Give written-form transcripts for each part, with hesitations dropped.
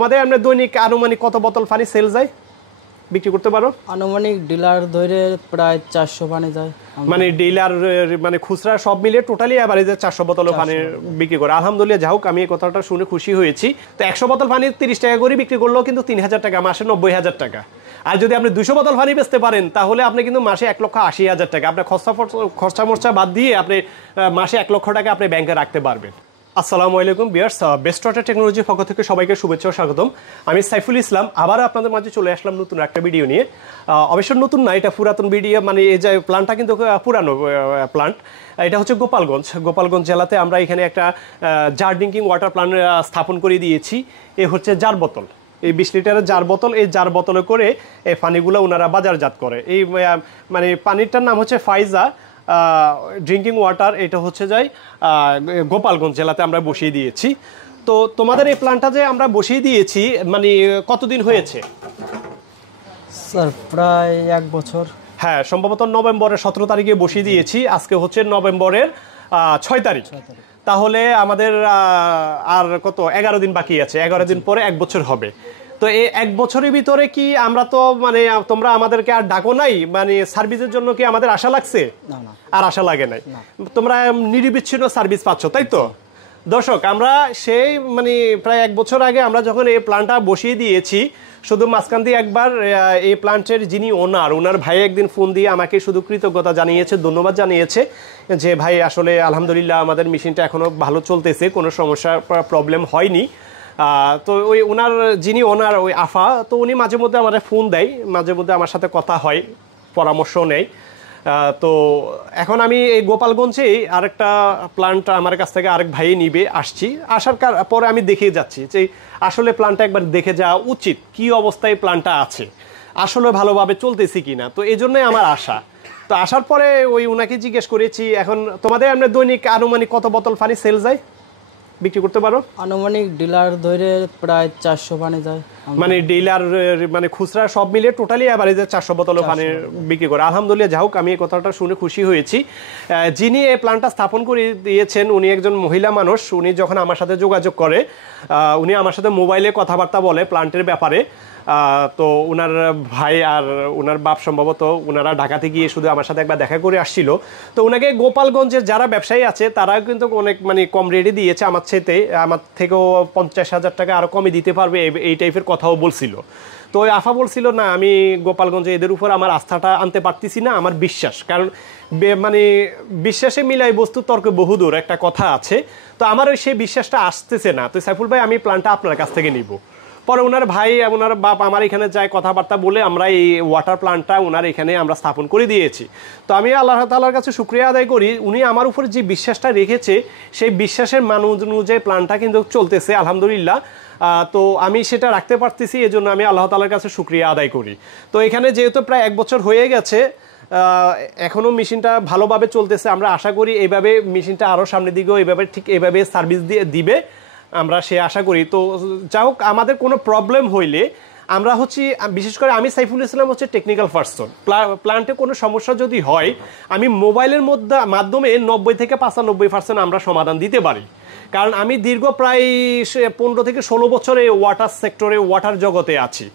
আমাদের আমরা দৈনিক আনুমানিক কত বোতল পানি সেল যায় বিক্রি করতে পারো? আনুমানিক ডিলার ধরে প্রায় 400 পানি যায়। মানে ডিলার মানে খুচরা সব মিলিয়ে টোটালি এভারেজে 400 বোতল পানি বিক্রি করে। আলহামদুলিল্লাহ, যাই হোক, আমি এই কথাটা শুনে খুশি হয়েছি। তো 100 বোতল পানি 30 টাকা করে বিক্রি করলেও কিন্তু 3000 টাকা, মাসে 90,000 টাকা। আর যদি আপনি 200 বোতল পানি বেচতে পারেন তাহলে আপনি কিন্তু মাসে 1,80,000 টাকা আপনার খরচা মরচা বাদ দিয়ে আপনি মাসে 1 লক্ষ টাকা আপনি ব্যাংকে রাখতে পারবেন। আসসালামু আলাইকুম ভিউয়ার্স, বেস্ট ওয়াটার টেকনোলজির পক্ষ থেকে সবাইকে শুভেচ্ছা ও স্বাগতম। আমি সাইফুল ইসলাম, আবার আপনাদের মাঝে চলে আসলাম নতুন একটা ভিডিও নিয়ে। অবশ্য নতুন না, এটা পুরাতন ভিডিও। মানে এই যে প্ল্যান্টটা কিন্তু পুরানো প্ল্যান্ট। এটা হচ্ছে গোপালগঞ্জ জেলাতে আমরা এখানে একটা জার ড্রিঙ্কিং ওয়াটার প্ল্যান্ট স্থাপন করে দিয়েছি। এ হচ্ছে জার বোতল, এই 20 লিটারের জার বোতল। এই জার বোতলে করে এই পানিগুলো ওনারা বাজারজাত করে। এই মানে পানিটার নাম হচ্ছে ফাইজা ড্রিঙ্কিং ওয়াটার। এটা হচ্ছে যাই গোপালগঞ্জ জেলাতে আমরা বসিয়ে দিয়েছি। তো তোমাদের এই প্ল্যান্টটা যে আমরা বসিয়ে দিয়েছি, মানে কতদিন হয়েছে? স্যার প্রায় 1 বছর। হ্যাঁ, সম্ভবত নভেম্বরের 17 তারিখে বসিয়ে দিয়েছি। আজকে হচ্ছে নভেম্বরের 6 তারিখ। তাহলে আমাদের আর কত 11 দিন বাকি আছে। 11 দিন পরে 1 বছর হবে। তো এই 1 বছরের ভিতরে কি আমরা তো মানে তোমরা আমাদেরকে আর ডাকো নাই, মানে সার্ভিসের জন্য কি আমাদের আশা লাগছে? আর আশা লাগে নাই। তোমরা নিরবিচ্ছিন্ন সার্ভিস পাচ্ছ, তাই তো? দর্শক, আমরা সেই মানে প্রায় 1 বছর আগে আমরা যখন এই প্ল্যান্টটা বসিয়ে দিয়েছি, শুধু মাঝখান দিয়ে একবার এই প্ল্যান্টের যিনি ওনার ভাই একদিন ফোন দিয়ে আমাকে শুধু কৃতজ্ঞতা জানিয়েছে, ধন্যবাদ জানিয়েছে যে ভাই আসলে আলহামদুলিল্লাহ আমাদের মেশিনটা এখনও ভালো চলতেছে, কোনো সমস্যা প্রবলেম হয়নি। তো ওই যিনি ওই আফা, তো উনি মাঝে মধ্যে আমার ফোন দেয়, মাঝে মধ্যে আমার সাথে কথা হয়, পরামর্শ নেয়। তো এখন আমি এই গোপালগঞ্জে আরেকটা প্ল্যান্ট আমার কাছ থেকে আরেক ভাই নিবে আসার পরে আমি দেখে যাচ্ছি যে আসলে প্ল্যান্টটা একবার দেখে যাওয়া উচিত, কি অবস্থায় প্ল্যান্টটা আছে, আসলে ভালোভাবে চলতেছি কিনা। তো এই জন্যই আমার আশা। তো আসার পরে ওই উনাকে জিজ্ঞেস করেছি, এখন তোমাদের আমরা দৈনিক আনুমানিক কত বোতল পানি সেল যায় বিক্রি করতে পারো? আনুমানিক ডিলার ধরে প্রায় 400 পানি যায়। মানে ডিলার মানে খুচরা সব মিলিয়ে টোটালি এভারেজে 400 বোতল পানি বিক্রি করে। আলহামদুলিল্লাহ, যাই হোক, আমি এই কথাটা শুনে খুশি হয়েছি। যিনি এই প্ল্যান্টটা স্থাপন করে দিয়েছেন উনি একজন মহিলা মানুষ। উনি যখন আমার সাথে যোগাযোগ করে, উনি আমার সাথে মোবাইলে কথাবার্তা বলে প্ল্যান্টের ব্যাপারে। তো ওনার ভাই আর ওনার বাপ সম্ভবত ওনারা ঢাকাতে গিয়ে শুধু আমার সাথে একবার দেখা করে আসছিল। তো ওনাকে গোপালগঞ্জের যারা ব্যবসায়ী আছে তারা কিন্তু অনেক মানে কম রেটে দিয়েছে। আমার থেকেও 50,000 টাকা আরও কমে দিতে পারবে, এই টাইপের কথাও বলছিল। তো ওই আফা বলছিল না, আমি গোপালগঞ্জে এদের উপর আমার আস্থাটা আনতে পারতেছি না, আমার বিশ্বাস, কারণ মানে বিশ্বাসে মিলাই বস্তু তর্কে বহুদূর একটা কথা আছে। তো আমার ওই সেই বিশ্বাসটা আসতেছে না। তো সাইফুল ভাই, আমি প্ল্যানটা আপনার কাছ থেকে নিব। পরে ওনার ভাই ওনার বাপ আমার এখানে যায়, কথাবার্তা বলে আমরা এই ওয়াটার প্ল্যান্টটা ওনার এখানে আমরা স্থাপন করে দিয়েছি। তো আমি আল্লাহ তাআলার কাছে শুকরিয়া আদায় করি, উনি আমার উপর যে বিশ্বাসটা রেখেছে সেই বিশ্বাসের মান অনুযায়ী প্ল্যান্টটা কিন্তু চলতেছে আলহামদুলিল্লাহ। তো আমি সেটা রাখতে পারতেছি, এজন্য আমি আল্লাহ তাআলার কাছে শুকরিয়া আদায় করি। তো এখানে যেহেতু প্রায় 1 বছর হয়ে গেছে, এখনও মেশিনটা ভালোভাবে চলতেছে। আমরা আশা করি এইভাবে মেশিনটা আরও সামনের দিকেও এইভাবে সার্ভিস দিবে, আমরা সে আশা করি। তো যাই হোক, আমাদের কোনো প্রবলেম হইলে আমরা হচ্ছে, বিশেষ করে আমি সাইফুল ইসলাম হচ্ছে টেকনিক্যাল পার্সন। প্ল্যান্টে কোনো সমস্যা যদি হয় আমি মোবাইলের মাধ্যমে 90 থেকে 95% আমরা সমাধান দিতে পারি। কারণ আমি দীর্ঘ প্রায় 15 থেকে 16 বছরে ওয়াটার সেক্টরে, ওয়াটার জগতে আছি।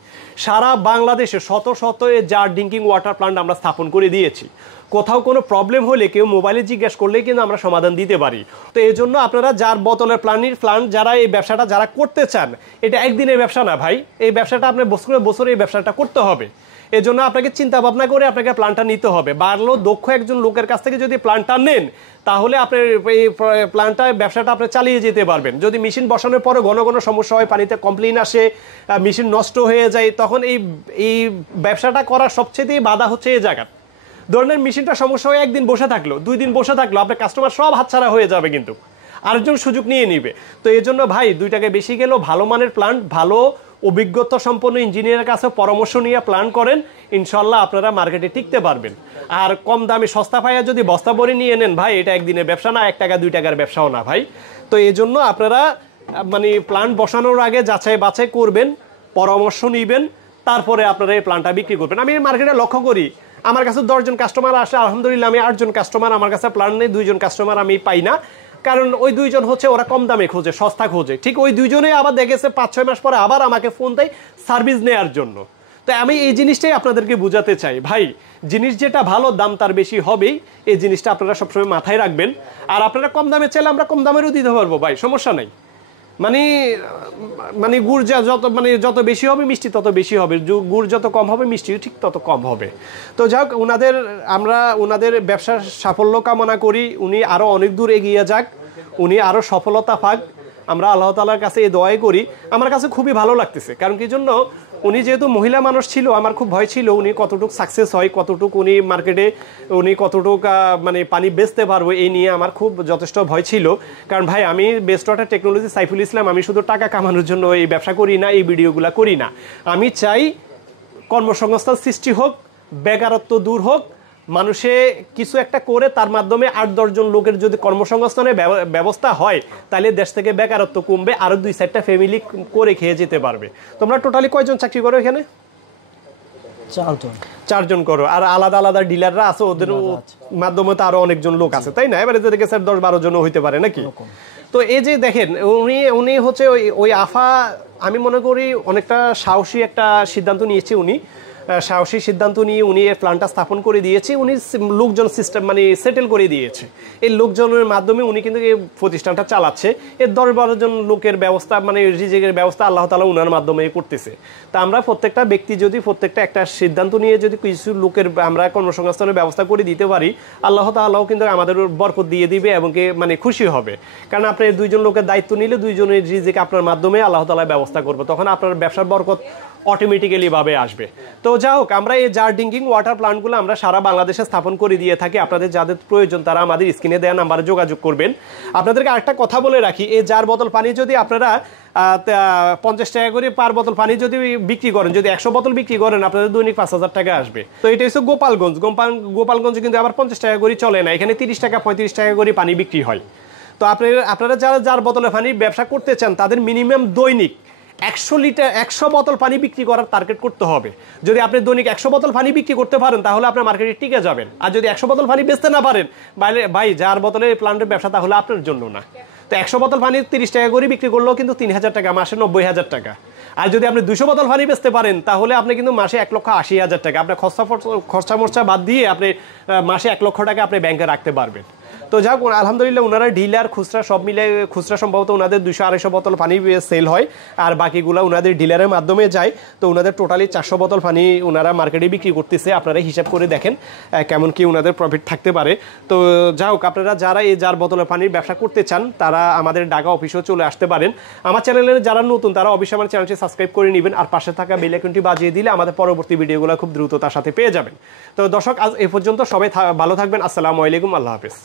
সারা বাংলাদেশে শত জার ড্রিঙ্কিং ওয়াটার প্ল্যান্ট আমরা স্থাপন করে দিয়েছি। কোথাও কোনো প্রবলেম হলে কেউ মোবাইলে জিজ্ঞেস করলে কিন্তু আমরা সমাধান দিতে পারি। তো এই জন্য আপনারা যার বোতলের প্ল্যান্ট যারা এই ব্যবসাটা যারা করতে চান, এটা একদিনের ব্যবসা না ভাই, এই ব্যবসাটা আপনার বছরে এই ব্যবসাটা করতে হবে। এই জন্য আপনাকে চিন্তা ভাবনা করে আপনাকে প্ল্যান্টটা নিতে হবে। বাড়লো দক্ষ একজন লোকের কাছ থেকে যদি প্ল্যান্টটা নেন, তাহলে আপনার এই প্ল্যান্টটা ব্যবসাটা আপনি চালিয়ে যেতে পারবেন। যদি মেশিন বসানোর পরে ঘন সমস্যা হয়, পানিতে কমপ্লেইন আসে, মেশিন নষ্ট হয়ে যায়, তখন এই ব্যবসাটা করার সবচেয়ে বাধা হচ্ছে এই জায়গা। ধরনের মেশিনটা সমস্যা হয়ে 1 দিন বসে থাকলো, 2 দিন বসে থাকলো, আপনার কাস্টমার সব হাতছাড়া হয়ে যাবে, কিন্তু আরেকজন সুযোগ নিয়ে নিবে। তো এই জন্য ভাই 2 টাকা বেশি গেলেও ভালো মানের প্ল্যান্ট, ভালো অভিজ্ঞতা সম্পন্ন ইঞ্জিনিয়ারের কাছে পরামর্শ নিয়ে প্ল্যান করেন, ইনশাল্লাহ আপনারা মার্কেটে টিকতে পারবেন। আর কম দামে সস্তা পাইয়া যদি বস্তা ভরে নিয়ে নেন ভাই, এটা একদিনের ব্যবসা না, 1 টাকা 2 টাকার ব্যবসাও না ভাই। তো এই জন্য আপনারা মানে প্ল্যান্ট বসানোর আগে যাচাই বাছাই করবেন, পরামর্শ নিবেন, তারপরে আপনারা এই প্ল্যান্টটা বিক্রি করবেন। আমি মার্কেটে লক্ষ্য করি, আমার কাছে 10 জন কাস্টমার আসে, আলহামদুলিল্লাহ আমি 8 জন কাস্টমার আমার কাছে প্ল্যান নেই, 2 জন কাস্টমার আমি পাই না। কারণ ওই দুইজন হচ্ছে ওরা কম দামে খোঁজে, সস্তা খোঁজে, ঠিক ওই দুইজনেই আবার দেখেছে 5-6 মাস পরে আবার আমাকে ফোন দেয় সার্ভিস নেওয়ার জন্য। তো আমি এই জিনিসটাই আপনাদেরকে বোঝাতে চাই, ভাই জিনিস যেটা ভালো দাম তার বেশি হবেই, এই জিনিসটা আপনারা সবসময় মাথায় রাখবেন। আর আপনারা কম দামে চাইলে আমরা কম দামেরও দিতে পারবো ভাই, সমস্যা নাই। মানে মানে গুড় যত বেশি হবে মিষ্টি তত বেশি হবে, গুড় যত কম হবে মিষ্টি ঠিক তত কম হবে। তো যাক, আমরা ওনাদের ব্যবসার সাফল্য কামনা করি, উনি আরও অনেক দূর এগিয়ে যাক, উনি আরও সফলতা পাক, আমরা আল্লাহ তাআলার কাছে এই দোয়াই করি। আমার কাছে খুবই ভালো লাগতেছে, কারণ কি জন্য, উনি যেহেতু মহিলা মানুষ ছিল, আমার খুব ভয় ছিল উনি কতটুকু সাকসেস হয়, কতটুকু উনি মার্কেটে উনি কতটুকু মানে পানি বেচতে পারবো, এই নিয়ে আমার খুব যথেষ্ট ভয় ছিল। কারণ ভাই আমি best water technology Saiful Islam, আমি শুধু টাকা কামানোর জন্য এই ব্যবসা করি না, এই ভিডিওগুলো করি না। আমি চাই কর্মসংস্থান সৃষ্টি হোক, বেকারত্ব দূর হোক, মানুষে কিছু একটা করে তার মাধ্যমে 8-10 জন লোকের যদি কর্মসংস্থানের ব্যবস্থা হয়, তাহলে দেশ থেকে বেকারত্ব কমবে, আরো 2-4টা ফ্যামিলি করে খেয়ে যেতে পারবে। তোমরা টোটালি কয়জন চাকরি করো এখানে? 4 জন করো, আর আলাদা আলাদা ডিলাররা আছে, ওদের মাধ্যমে তো আরো অনেকজন লোক আছে, তাই না? এবারে যেদিকে স্যার 10-12 জন হইতে পারে নাকি? তো এই যে দেখেন, উনি হচ্ছে ওই আফা, আমি মনে করি অনেকটা সাহসী একটা সিদ্ধান্ত নিয়েছে উনি, সাহসী সিদ্ধান্ত নিয়ে উনি এই প্ল্যানটা স্থাপন করে দিয়েছে, উনি লোকজন সিস্টেম মানে সেটেল করে দিয়েছে। এই লোকজনের মাধ্যমে উনি কিন্তু এই প্রতিষ্ঠানটা চালাচ্ছে। এর 10-12 জন লোকের ব্যবস্থা, মানে রিজিকের ব্যবস্থা আল্লাহ তাআলা উনার মাধ্যমে করতেছে। তা আমরা প্রত্যেকটা ব্যক্তি যদি প্রত্যেকটা একটা সিদ্ধান্ত নিয়ে যদি কিছু লোকের আমরা কর্মসংস্থানের ব্যবস্থা করে দিতে পারি, আল্লাহ তাআলাও কিন্তু আমাদের বরকত দিয়ে দিবে এবং মানে খুশি হবে। কারণ আপনি 2 জন লোকের দায়িত্ব নিলে 2 জনের রিজিক আপনার মাধ্যমে আল্লাহ তাআলা ব্যবস্থা করবে, তখন আপনার ব্যবসার বরকত অটোমেটিক্যালি ভাবে আসবে। তো যা হোক, আমরা এই জার ড্রিঙ্কিং ওয়াটার প্ল্যান্টগুলো আমরা সারা বাংলাদেশে স্থাপন করে দিয়ে থাকি। আপনাদের যাদের প্রয়োজন তারা আমাদের স্ক্রিনে দেওয়া নাম্বারে যোগাযোগ করবেন। আপনাদেরকে আরেকটা কথা বলে রাখি, এই জার বোতল পানি যদি আপনারা 50 টাকা করে পার বোতল পানি যদি বিক্রি করেন, যদি 100 বোতল বিক্রি করেন, আপনাদের দৈনিক 5000 টাকা আসবে। তো এটা হচ্ছে গোপালগঞ্জ কিন্তু আবার 50 টাকা করে চলে না, এখানে 30 টাকা 35 টাকা করে পানি বিক্রি হয়। তো আপনারা যারা জার বোতলে পানি ব্যবসা করতে চান, তাদের মিনিমাম দৈনিক 100 বোতল পানি বিক্রি করার টার্গেট করতে হবে। যদি আপনি দৈনিক 100 বোতল পানি বিক্রি করতে পারেন, তাহলে আপনার মার্কেটে টিকে যাবেন। আর যদি 100 বোতল পানি বেচতে না পারেন, ভাই জার বোতলে প্ল্যান্টের ব্যবসা তাহলে আপনার জন্য না। তো 100 বোতল পানি 30 টাকা করে বিক্রি করলেও কিন্তু 3000 টাকা, মাসে 90,000 টাকা। আর যদি আপনি 200 বোতল পানি বেচতে পারেন, তাহলে আপনি কিন্তু মাসে 1,80,000 টাকা, আপনার খরচা মরচা বাদ দিয়ে আপনি মাসে 1 লক্ষ টাকা আপনি ব্যাংকে রাখতে পারবেন। তো যাক, আলহামদুলিল্লাহ ওনারা ডিলার খুচরা সব মিলে, খুচরা সম্ভবত ওনাদের 200-250 বোতল পানি সেল হয়, আর বাকিগুলো ওনাদের ডিলারের মাধ্যমে যায়। তো ওনাদের টোটালি 400 বোতল পানি ওনারা মার্কেটে বিক্রি করতেছে। আপনারা হিসাব করে দেখেন কেমন কি ওনাদের প্রফিট থাকতে পারে। তো যা হোক, আপনারা যারা এই জার বোতলের পানির ব্যবসা করতে চান, তারা আমাদের ঢাকা অফিসেও চলে আসতে পারেন। আমার চ্যানেলের যারা নতুন, তারা অবশ্যই আমার চ্যানেলটি সাবস্ক্রাইব করে নেবেন, আর পাশে থাকা বেল আইকনটি বাজিয়ে দিলে আমাদের পরবর্তী ভিডিওগুলো খুব দ্রুততার সাথে পেয়ে যাবেন। তো দর্শক, আজ এ পর্যন্ত, সবাই ভালো থাকবেন। আসসালামু আলাইকুম, আল্লাহ হাফেজ।